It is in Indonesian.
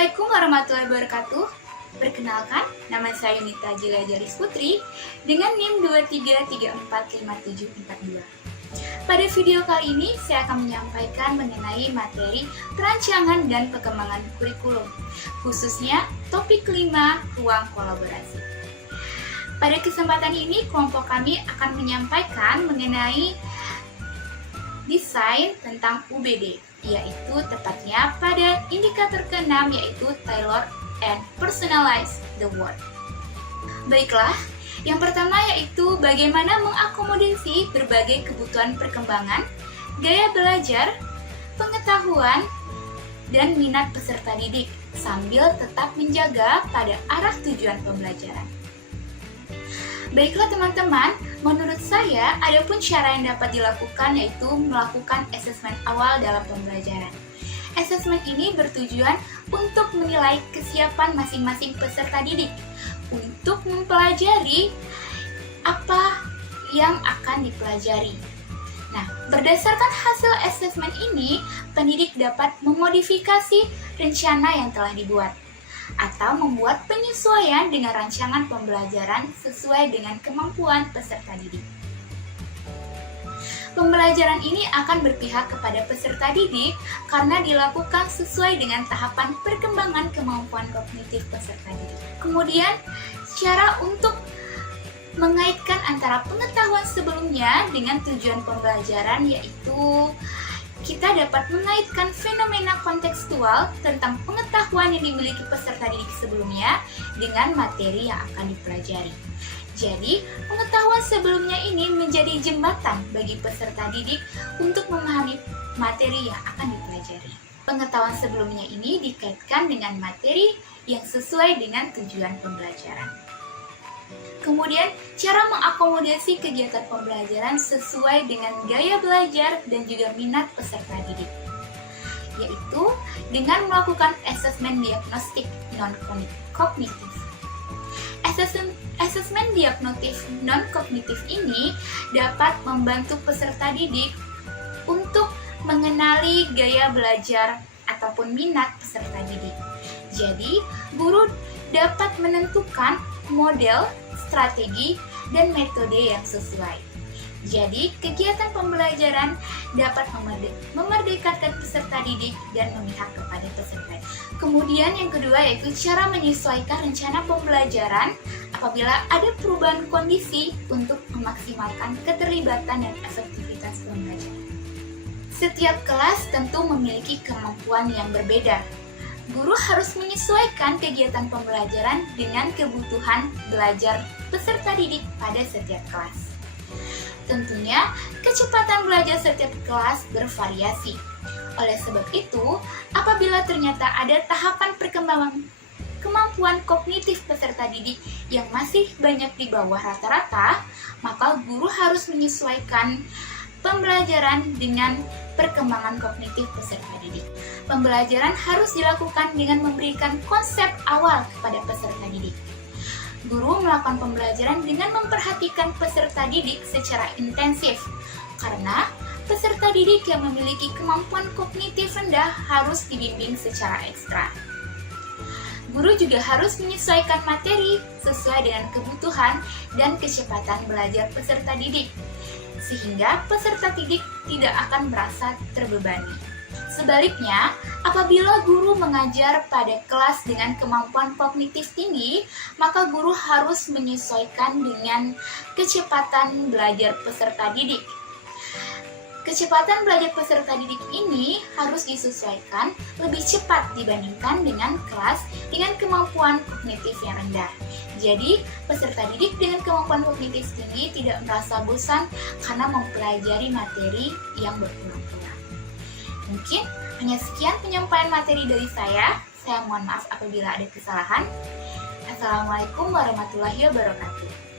Assalamualaikum warahmatullahi wabarakatuh. Perkenalkan, nama saya Yunita Jila Jalis Putri dengan NIM 23345742. Pada video kali ini, saya akan menyampaikan mengenai materi perancangan dan perkembangan kurikulum, khususnya topik 5, ruang kolaborasi. Pada kesempatan ini, kelompok kami akan menyampaikan mengenai desain tentang UBD, yaitu tepatnya pada indikator ke-6, yaitu tailor and personalize the work. Baiklah, yang pertama yaitu bagaimana mengakomodasi berbagai kebutuhan perkembangan, gaya belajar, pengetahuan, dan minat peserta didik, sambil tetap menjaga pada arah tujuan pembelajaran. Baiklah teman-teman, menurut saya ada pun cara yang dapat dilakukan, yaitu melakukan asesmen awal dalam pembelajaran. Asesmen ini bertujuan untuk menilai kesiapan masing-masing peserta didik untuk mempelajari apa yang akan dipelajari. Nah, berdasarkan hasil asesmen ini, pendidik dapat memodifikasi rencana yang telah dibuat atau membuat penyesuaian dengan rancangan pembelajaran sesuai dengan kemampuan peserta didik. Pembelajaran ini akan berpihak kepada peserta didik karena dilakukan sesuai dengan tahapan perkembangan kemampuan kognitif peserta didik. Kemudian, cara untuk mengaitkan antara pengetahuan sebelumnya dengan tujuan pembelajaran, yaitu kita dapat mengaitkan fenomena kontekstual tentang pengetahuan yang dimiliki peserta didik sebelumnya dengan materi yang akan dipelajari. Jadi, pengetahuan sebelumnya ini menjadi jembatan bagi peserta didik untuk memahami materi yang akan dipelajari. Pengetahuan sebelumnya ini dikaitkan dengan materi yang sesuai dengan tujuan pembelajaran. Kemudian, cara mengakomodasi kegiatan pembelajaran sesuai dengan gaya belajar dan juga minat peserta didik, yaitu dengan melakukan asesmen diagnostik non-kognitif. Asesmen diagnostik non-kognitif ini dapat membantu peserta didik untuk mengenali gaya belajar ataupun minat peserta didik. Jadi, guru dapat menentukan model, strategi, dan metode yang sesuai. Jadi, kegiatan pembelajaran dapat memerdekakan peserta didik dan memihak kepada peserta. Kemudian yang kedua yaitu cara menyesuaikan rencana pembelajaran apabila ada perubahan kondisi untuk memaksimalkan keterlibatan dan efektivitas pembelajaran. Setiap kelas tentu memiliki kemampuan yang berbeda. Guru harus menyesuaikan kegiatan pembelajaran dengan kebutuhan belajar peserta didik pada setiap kelas. Tentunya, kecepatan belajar setiap kelas bervariasi. Oleh sebab itu, apabila ternyata ada tahapan perkembangan kemampuan kognitif peserta didik yang masih banyak di bawah rata-rata, maka guru harus menyesuaikan pembelajaran dengan perkembangan kognitif peserta didik. Pembelajaran harus dilakukan dengan memberikan konsep awal kepada peserta didik. Guru melakukan pembelajaran dengan memperhatikan peserta didik secara intensif, karena peserta didik yang memiliki kemampuan kognitif rendah harus dibimbing secara ekstra. Guru juga harus menyesuaikan materi sesuai dengan kebutuhan dan kecepatan belajar peserta didik, sehingga peserta didik tidak akan merasa terbebani. Sebaliknya, apabila guru mengajar pada kelas dengan kemampuan kognitif tinggi, maka guru harus menyesuaikan dengan kecepatan belajar peserta didik. Kecepatan belajar peserta didik ini harus disesuaikan lebih cepat dibandingkan dengan kelas dengan kemampuan kognitif yang rendah. Jadi, peserta didik dengan kemampuan kognitif tinggi tidak merasa bosan karena mempelajari materi yang berulang-ulang. Mungkin hanya sekian penyampaian materi dari saya. Saya mohon maaf apabila ada kesalahan. Assalamualaikum warahmatullahi wabarakatuh.